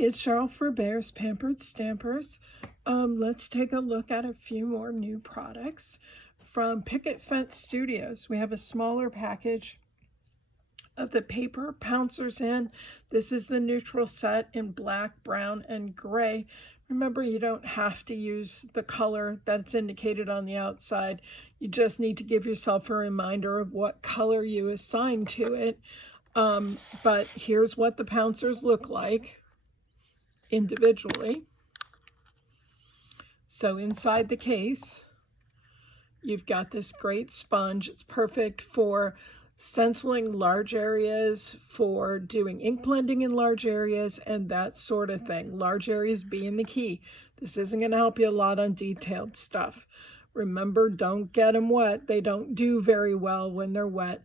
it's Cheryl for Bears Pampered Stampers. Let's take a look at a few more new products from Picket Fence Studios. We have a smaller package of the paper pouncers in. This is the neutral set in black, brown, and gray. Remember, you don't have to use the color that's indicated on the outside. You just need to give yourself a reminder of what color you assign to it. But here's what the pouncers look like individually. So inside the case, you've got this great sponge. It's perfect for stenciling large areas, for doing ink blending in large areas, and that sort of thing. Large areas being the key. This isn't going to help you a lot on detailed stuff. Remember, don't get them wet. They don't do very well when they're wet.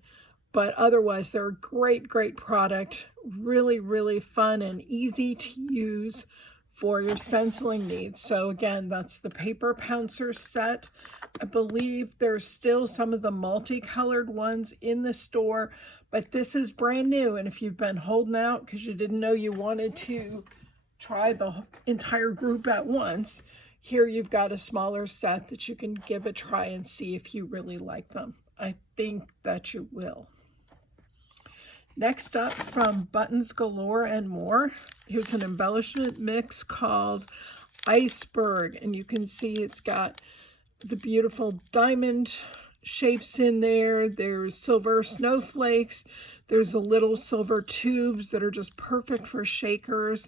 But otherwise, they're a great, great product. Really, really fun and easy to use for your stenciling needs. So again, that's the paper pouncer set. I believe there's still some of the multicolored ones in the store, but this is brand new. And if you've been holding out because you didn't know you wanted to try the entire group at once, here you've got a smaller set that you can give a try and see if you really like them. I think that you will. Next up, from Buttons Galore and More, here's an embellishment mix called Iceberg. And you can see it's got the beautiful diamond shapes in there. There's silver snowflakes. There's a little silver tubes that are just perfect for shakers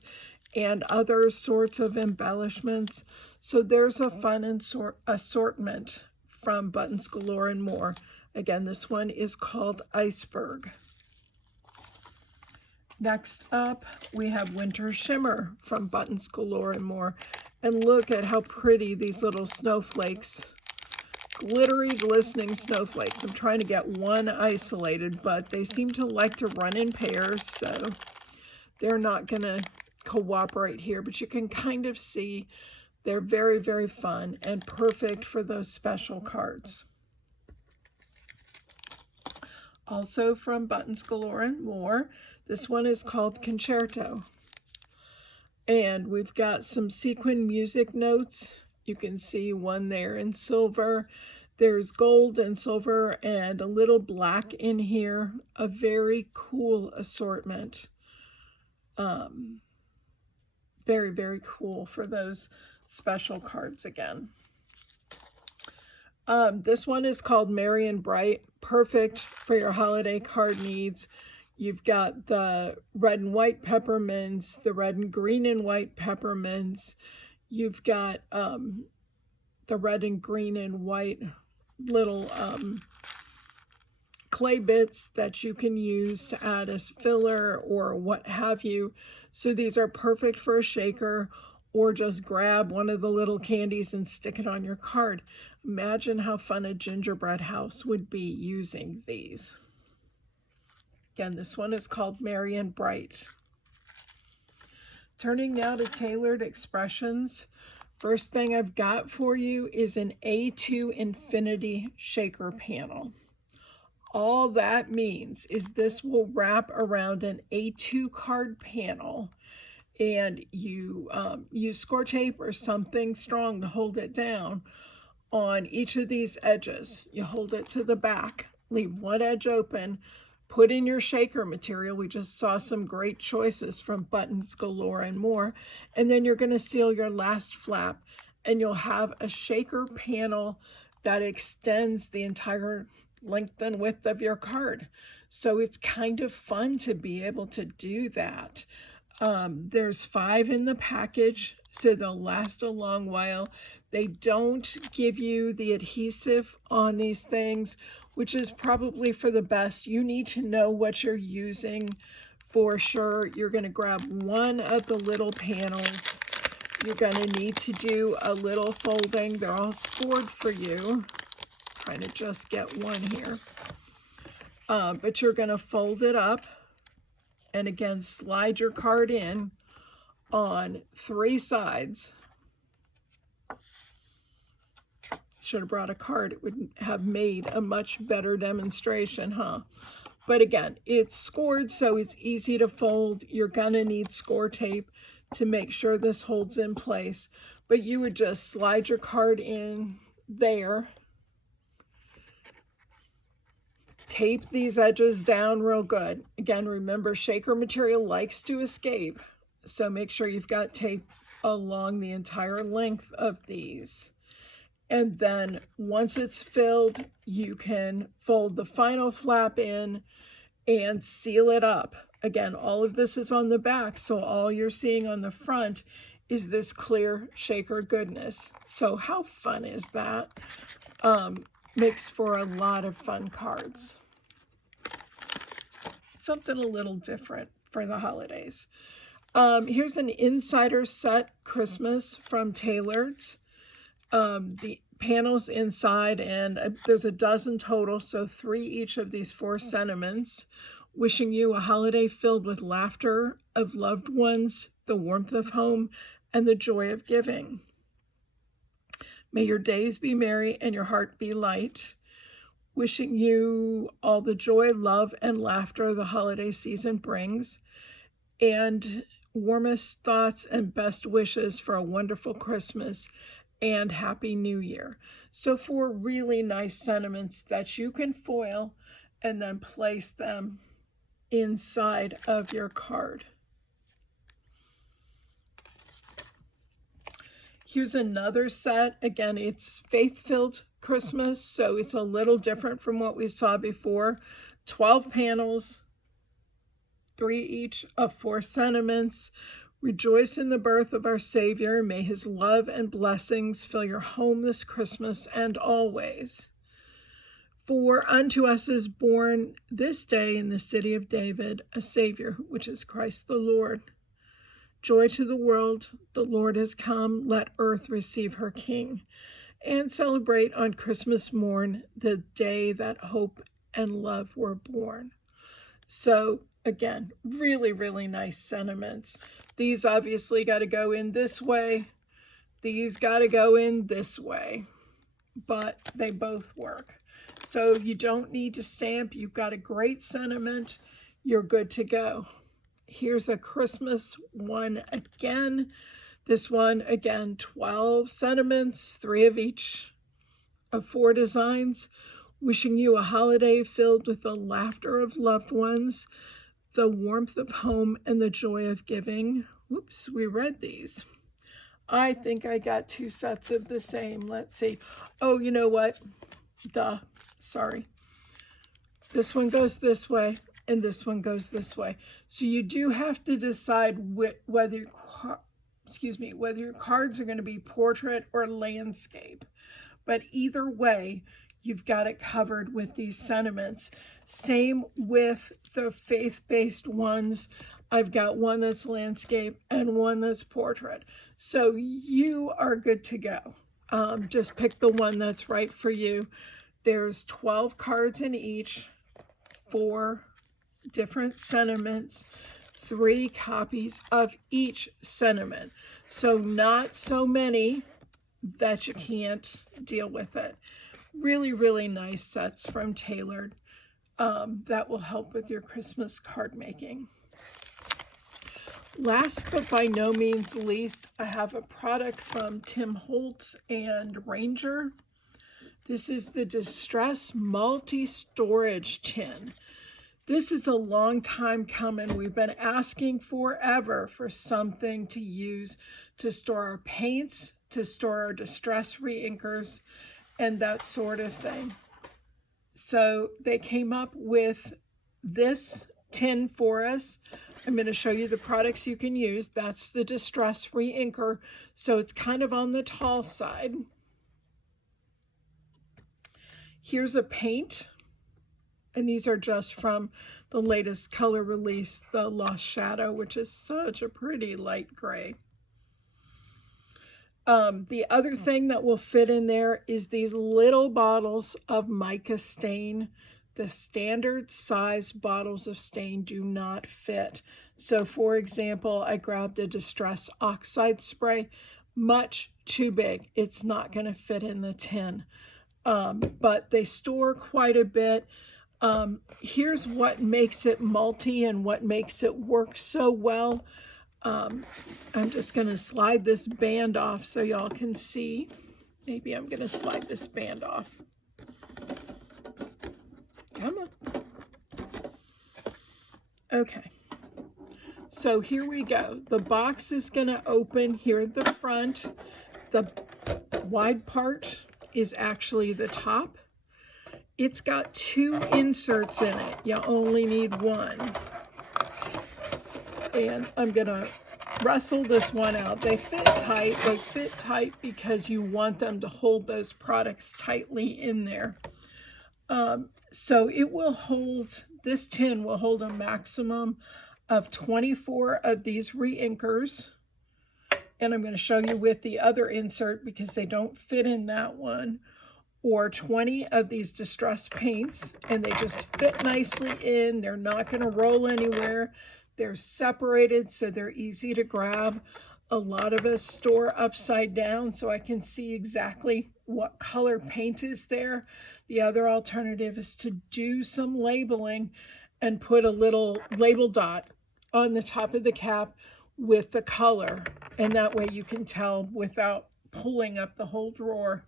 and other sorts of embellishments. So there's a fun assortment from Buttons Galore and More. Again, this one is called Iceberg. Next up, we have Winter Shimmer from Buttons Galore and More. And look at how pretty these little snowflakes, glittery, glistening snowflakes. I'm trying to get one isolated, but they seem to like to run in pairs, so they're not going to cooperate here. But you can kind of see they're very, very fun and perfect for those special cards. Also from Buttons Galore and More, this one is called Concerto. And we've got some sequin music notes. You can see one there in silver. There's gold and silver and a little black in here. A very cool assortment. Very, very cool for those special cards again. This one is called Merry and Bright. Perfect for your holiday card needs. You've got the red and white peppermints, the red and green and white peppermints. You've got the red and green and white little clay bits that you can use to add as filler or what have you. So these are perfect for a shaker, or just grab one of the little candies and stick it on your card. Imagine how fun a gingerbread house would be using these. Again, this one is called Merry and Bright. Turning now to Tailored Expressions. First thing I've got for you is an A2 Infinity shaker panel. All that means is this will wrap around an A2 card panel, and you use score tape or something strong to hold it down on each of these edges. You hold it to the back, leave one edge open, put in your shaker material. We just saw some great choices from Buttons Galore and More. And then you're going to seal your last flap, and you'll have a shaker panel that extends the entire length and width of your card. So it's kind of fun to be able to do that. There's 5 in the package, so they'll last a long while. They don't give you the adhesive on these things, which is probably for the best. You need to know what you're using for sure. You're going to grab one of the little panels. You're going to need to do a little folding. They're all scored for you. Trying to just get one here. But you're going to fold it up. And again, slide your card in on 3 sides. Should have brought a card. It would have made a much better demonstration, huh? But again, it's scored, so it's easy to fold. You're gonna need score tape to make sure this holds in place. But you would just slide your card in there, tape these edges down real good. Again, remember, shaker material likes to escape, so make sure you've got tape along the entire length of these. And then once it's filled, you can fold the final flap in and seal it up. Again, all of this is on the back, so all you're seeing on the front is this clear shaker goodness. So how fun is that? Makes for a lot of fun cards. Something a little different for the holidays. Here's an Insider Set Christmas from Tailored's. The panels inside, and there's a dozen total, so 3 each of these 4 sentiments. Wishing you a holiday filled with laughter of loved ones, the warmth of home, and the joy of giving. May your days be merry and your heart be light. Wishing you all the joy, love, and laughter the holiday season brings, and warmest thoughts and best wishes for a wonderful Christmas and Happy New Year. So 4 really nice sentiments that you can foil and then place them inside of your card. Here's another set. Again, it's Faith-Filled Christmas, so it's a little different from what we saw before. 12 panels, 3 each of 4 sentiments. Rejoice in the birth of our Savior. May his love and blessings fill your home this Christmas and always. For unto us is born this day in the city of David a Savior, which is Christ the Lord. Joy to the world, the Lord has come, let earth receive her King. And celebrate on Christmas morn the day that hope and love were born. So again, really, really nice sentiments. These obviously got to go in this way. These got to go in this way, but they both work. So you don't need to stamp. You've got a great sentiment. You're good to go. Here's a Christmas one again. This one, again, 12 sentiments, 3 of each of 4 designs. Wishing you a holiday filled with the laughter of loved ones, the warmth of home, and the joy of giving. Oops, we read these. I think I got 2 sets of the same. Let's see. Oh, you know what? Duh. Sorry. This one goes this way, and this one goes this way. So you do have to decide whether your cards are going to be portrait or landscape. But either way, you've got it covered with these sentiments. Same with the faith-based ones. I've got one that's landscape and one that's portrait. So you are good to go. Just pick the one that's right for you. There's 12 cards in each, 4 different sentiments, 3 copies of each sentiment. So not so many that you can't deal with it. Really, really nice sets from Tailored that will help with your Christmas card making. Last but by no means least, I have a product from Tim Holtz and Ranger. This is the Distress Multi-Storage Tin. This is a long time coming. We've been asking forever for something to use to store our paints, to store our distress reinkers, and that sort of thing. So they came up with this tin for us. I'm going to show you the products you can use. That's the Distress Reinker, so it's kind of on the tall side. Here's a paint, and these are just from the latest color release, the Lost Shadow, which is such a pretty light gray. The other thing that will fit in there is these little bottles of mica stain. The standard size bottles of stain do not fit. So for example, I grabbed a Distress Oxide Spray, much too big. It's not going to fit in the tin. But they store quite a bit. Here's what makes it multi and what makes it work so well. I'm just going to slide this band off so y'all can see. Maybe I'm going to slide this band off. Come on. Okay. So here we go. The box is going to open here at the front. The wide part is actually the top. It's got 2 inserts in it. You only need 1. And I'm going to wrestle this one out. They fit tight. They fit tight because you want them to hold those products tightly in there. So it will hold, this tin will hold a maximum of 24 of these reinkers. And I'm going to show you with the other insert because they don't fit in that one. Or 20 of these distress paints, and they just fit nicely in. They're not going to roll anywhere. They're separated, so they're easy to grab. A lot of us store upside down, so I can see exactly what color paint is there. The other alternative is to do some labeling and put a little label dot on the top of the cap with the color, and that way you can tell without pulling up the whole drawer.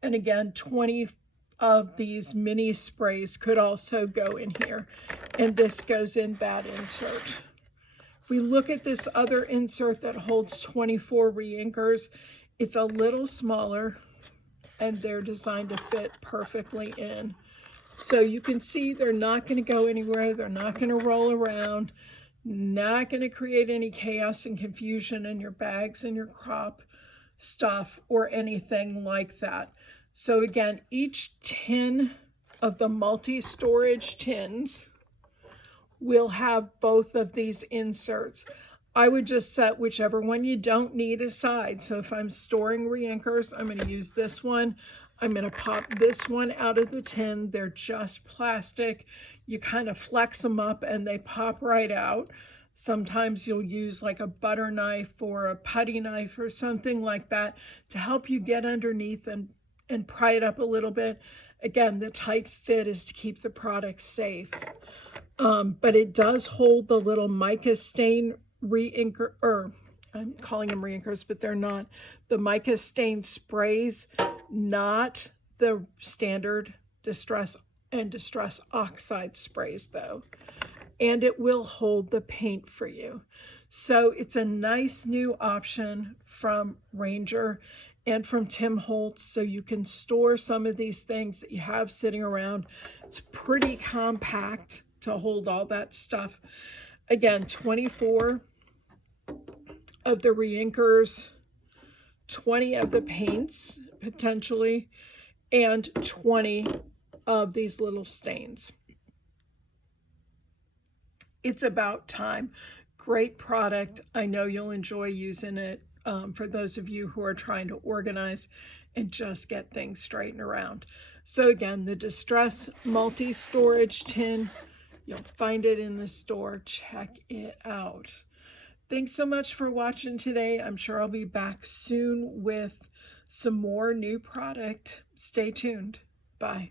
And again, 20 of these mini sprays could also go in here. And this goes in that insert. If we look at this other insert that holds 24 reinkers, it's a little smaller and they're designed to fit perfectly in. So you can see they're not going to go anywhere. They're not going to roll around, not going to create any chaos and confusion in your bags and your crop stuff or anything like that. So again, each tin of the multi-storage tins will have both of these inserts. I would just set whichever one you don't need aside. So if I'm storing reinkers, I'm going to use this one. I'm going to pop this one out of the tin. They're just plastic. You kind of flex them up and they pop right out. Sometimes you'll use like a butter knife or a putty knife or something like that to help you get underneath and pry it up a little bit. Again, the tight fit is to keep the product safe. But it does hold the little mica stain reinker, or I'm calling them reinkers, but they're not. The mica stain sprays, not the standard distress and distress oxide sprays though. And it will hold the paint for you. So it's a nice new option from Ranger and from Tim Holtz, so you can store some of these things that you have sitting around. It's pretty compact to hold all that stuff. Again, 24 of the reinkers, 20 of the paints potentially, and 20 of these little stains. It's about time. Great product. I know you'll enjoy using it for those of you who are trying to organize and just get things straightened around. So again, the Distress multi-storage tin, you'll find it in the store. Check it out. Thanks so much for watching today. I'm sure I'll be back soon with some more new product. Stay tuned. Bye.